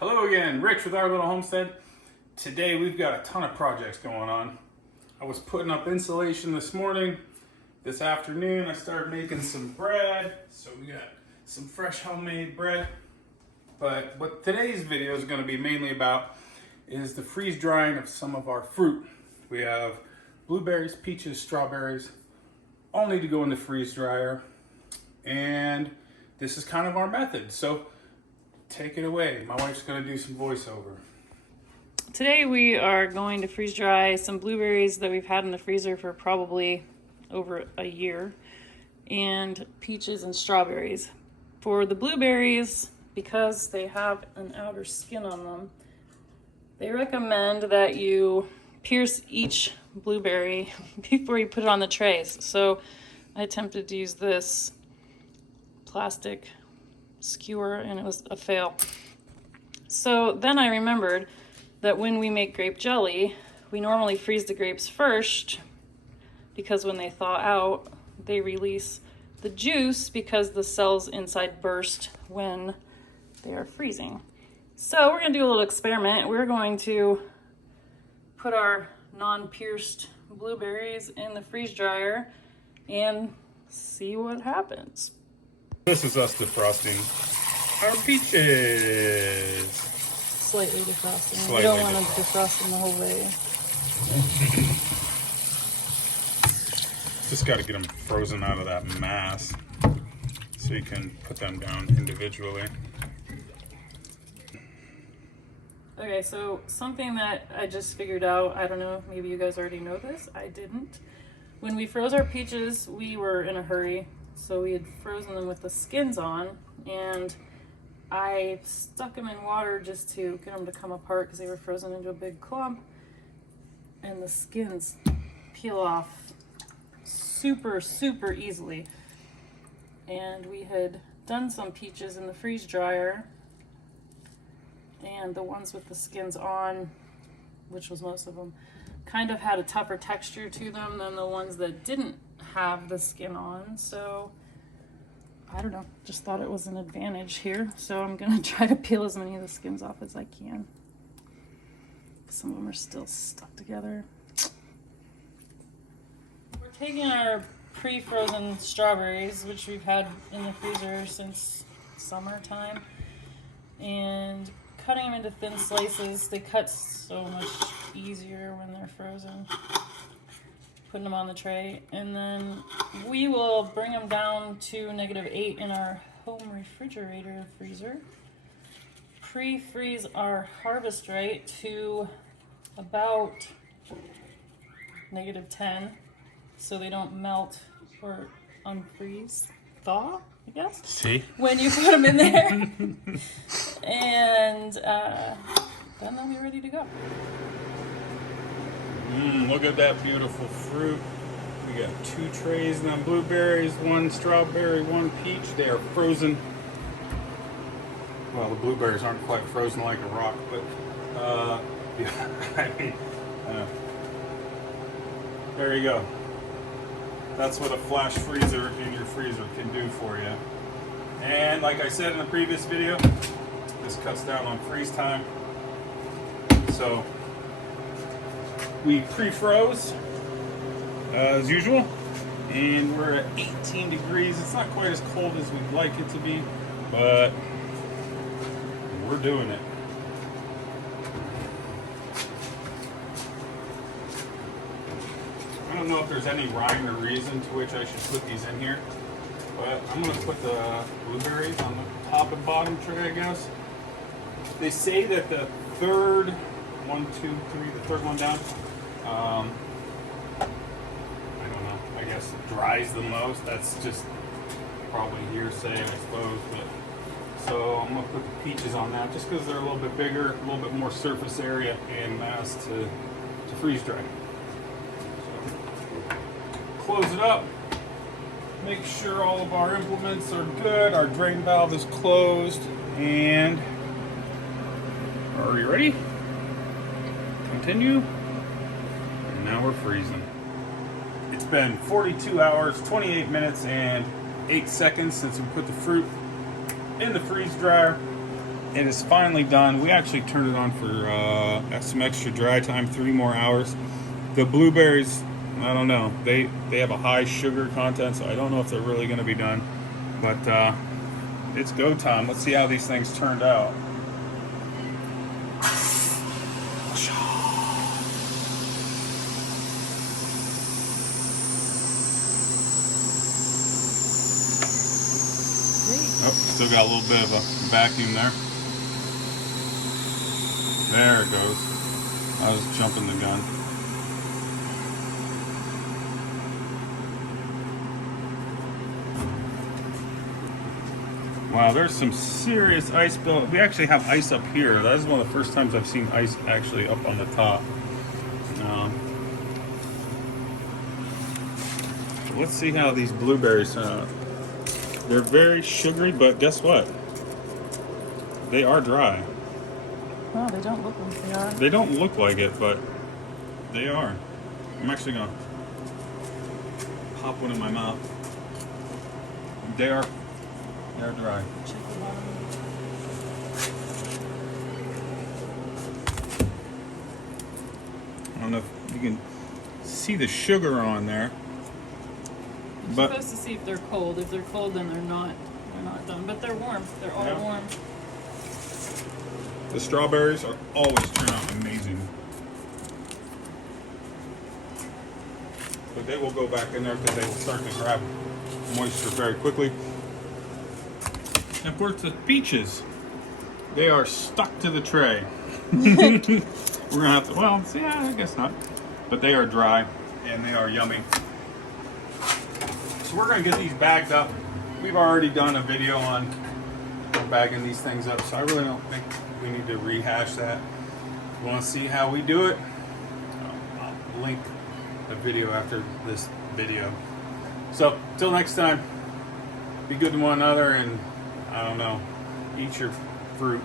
Hello again, Rich with Our Little Homestead. Today we've got a ton of projects going on. I was putting up insulation this morning. This afternoon I started making some bread. So we got some fresh homemade bread. But what today's video is going to be mainly about is the freeze drying of some of our fruit. We have blueberries, peaches, strawberries, all need to go in the freeze dryer. And this is kind of our method. So take it away. My wife's going to do some voiceover. Today we are going to freeze dry some blueberries that we've had in the freezer for probably over a year, and peaches and strawberries. For the blueberries, because they have an outer skin on them, they recommend that you pierce each blueberry before you put it on the trays. So I attempted to use this plastic skewer and it was a fail. So then I remembered that when we make grape jelly, we normally freeze the grapes first because when they thaw out, they release the juice because the cells inside burst when they are freezing. So we're gonna do a little experiment. We're going to put our non-pierced blueberries in the freeze dryer and see what happens. This is us defrosting our peaches. Slightly defrosting. Slightly We don't want to defrost them the whole way. Just got to get them frozen out of that mass so you can put them down individually. Okay, so something that I just figured out, I don't know, maybe you guys already know this, I didn't. When we froze our peaches, we were in a hurry, so we had frozen them with the skins on, and I stuck them in water just to get them to come apart because they were frozen into a big clump, and the skins peel off super easily. And we had done some peaches in the freeze dryer, and the ones with the skins on, which was most of them, kind of had a tougher texture to them than the ones that didn't have the skin on. So I don't know, just thought it was an advantage here. So I'm gonna try to peel as many of the skins off as I can. Some of them are still stuck together. We're taking our pre-frozen strawberries, which we've had in the freezer since summertime, and cutting them into thin slices. They cut so much easier when they're frozen. Putting them on the tray, and then we will bring them down to -8 in our home refrigerator freezer. Pre-freeze our harvest rate to about -10 so they don't melt or unfreeze, thaw, I guess. See? When you put them in there. And then they'll be ready to go. Look at that beautiful fruit. We got 2 trays of blueberries, 1 strawberry, 1 peach. They are frozen. Well, the blueberries aren't quite frozen like a rock, but yeah, I mean, there you go. That's what a flash freezer in your freezer can do for you. And like I said in the previous video, this cuts down on freeze time. So we pre-froze as usual, and we're at 18 degrees. It's not quite as cold as we'd like it to be, but we're doing it. I don't know if there's any rhyme or reason to which I should put these in here, but I'm going to put the blueberries on the top and bottom tray, I guess. They say that the third, 1, 2, 3, the third one down, I don't know, I guess dries the most. That's just probably hearsay, I suppose. But so I'm going to put the peaches on that just because they're a little bit bigger, a little bit more surface area and mass to freeze dry. Close it up, make sure all of our implements are good, our drain valve is closed, and are you ready? Continue. And now we're freezing. It's been 42 hours, 28 minutes, and 8 seconds since we put the fruit in the freeze dryer. it is finally done. We actually turned it on for some extra dry time, 3 more hours. The blueberries, I don't know. They have a high sugar content, so I don't know if they're really going to be done. But it's go time. Let's see how these things turned out. Oh, still got a little bit of a vacuum there. There it goes. I was jumping the gun. Wow, there's some serious ice built. We actually have ice up here. That is one of the first times I've seen ice actually up on the top. Let's see how these blueberries turn out. They're very sugary, but guess what? They are dry. Oh, they don't look like they are. They don't look like it, but they are. I'm actually gonna pop one in my mouth. They're dry. Check the bottom. I don't know if you can see the sugar on there. You're But supposed to see if they're cold. If they're cold, then they're not done. But they're warm. They're all Yeah. warm. the strawberries are always turn out amazing. But they will go back in there because they will start to grab moisture very quickly. And of course the peaches, they are stuck to the tray. We're gonna have to, well, yeah, I guess not. But they are dry and they are yummy. So we're gonna get these bagged up. We've already done a video on bagging these things up, so I really don't think we need to rehash that. If you want to see how we do it, I'll link a video after this video. So till next time, be good to one another, and I don't know, eat your fruit.